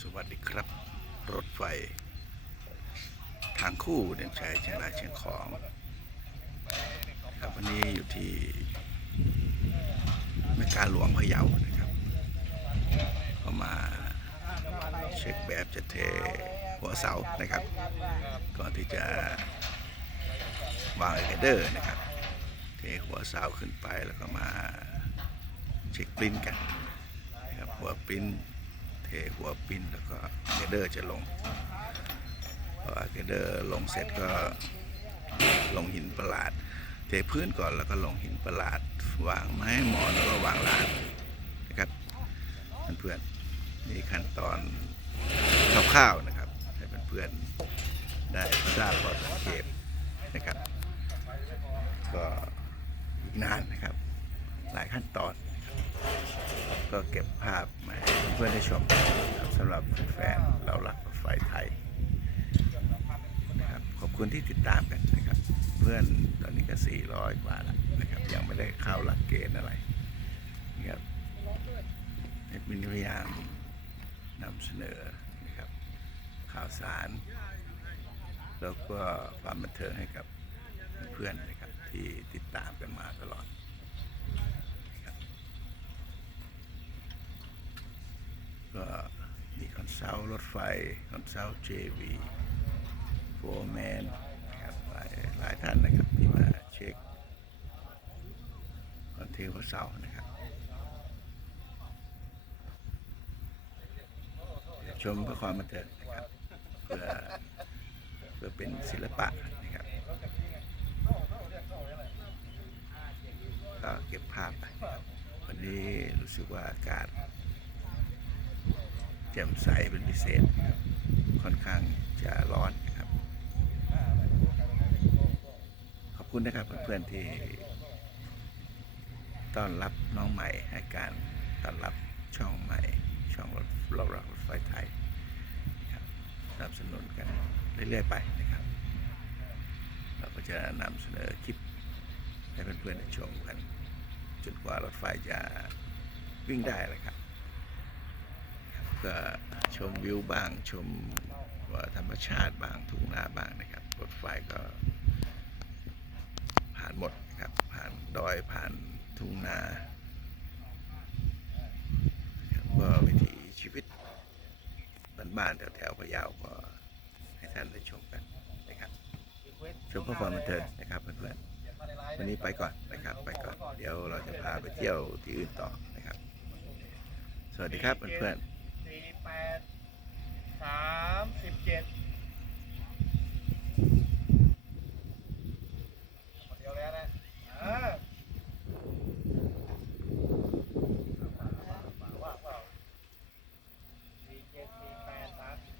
สวัสดีครับ รถไฟ ทางคู่เดินชัยเชียงรายเชียงของครับวันนี้อยู่ที่แม่กาหลวงพะเยานะครับก็มาเช็คแบบจะเทหัวเสานะครับ ก่อนที่จะวางเอเดอร์นะครับ เทหัวเสาขึ้นไปแล้วก็มาเช็คปริ้นกันนะครับหัวปริ้น เทหัวปิ้นแล้วก็เกเดอร์จะลงพอเกเดอร์ลงเสร็จก็ลงหินประหลาด เทพื้นก่อนแล้วก็ลงหินประหลาด วางไม้หมอนแล้วก็วางลานนะครับเพื่อนๆนี่ขั้นตอนคร่าวๆนะครับ ให้เพื่อนๆได้ทราบพอสังเกตนะครับ ก็อีกนานนะครับ หลายขั้นตอน ก็เก็บภาพมา เพื่อนๆได้ชมนะครับสำหรับแฟนๆเรารักไฟไทยนะครับขอบคุณที่ติดตามกันนะครับ เพื่อนตอนนี้ก็ 400 กว่าแล้วนะครับ ยังไม่ได้เข้าหลักเกณฑ์อะไรนะครับเอ็ดมินพยายามนำเสนอนะครับ ข่าวสาร แล้วก็ความบันเทิงให้กับเพื่อนนะครับที่ติดตามกันมาตลอด ก็ มีคอนซัลท์รถไฟคอนซัลท์เจวีโฟร์แมนนะครับหลายหลายท่านนะครับที่มาเช็คคอนเทนต์เสาร์นะครับชมเพื่อความบันเทิงนะครับเพื่อเพื่อเป็นศิลปะนะครับก็เก็บภาพไปนะครับวันนี้รู้สึกว่าอากาศ จ่มใสเป็นพิเศษครับค่อนข้างจะร้อนครับ ขอบคุณนะครับเพื่อนๆที่ต้อนรับน้องใหม่ให้การต้อนรับช่องใหม่ ช่องรถรารักรถไฟไทยครับสนับสนุนกันเรื่อยๆไปนะครับ เราก็จะนำเสนอคลิปให้เพื่อนๆได้ชมกันจนกว่ารถไฟจะวิ่งได้เลยครับ ก็ชมวิวบ้างชมว่าธรรมชาติบ้างทุ่งนาบ้างนะครับรถไฟก็ผ่านหมดนะครับผ่านดอยผ่านทุ่งนานะครับก็วิถีชีวิตบ้านๆแถวๆพะเยาก็ให้ท่านได้ชมกันนะครับชมเพื่อความบันเทิงนะครับเพื่อนๆวันนี้ไปก่อนนะครับไปก่อนเดี๋ยวเราจะพาไปเที่ยวที่อื่นต่อนะครับ สวัสดีครับเพื่อนๆ แปดสามสิบเจ็ด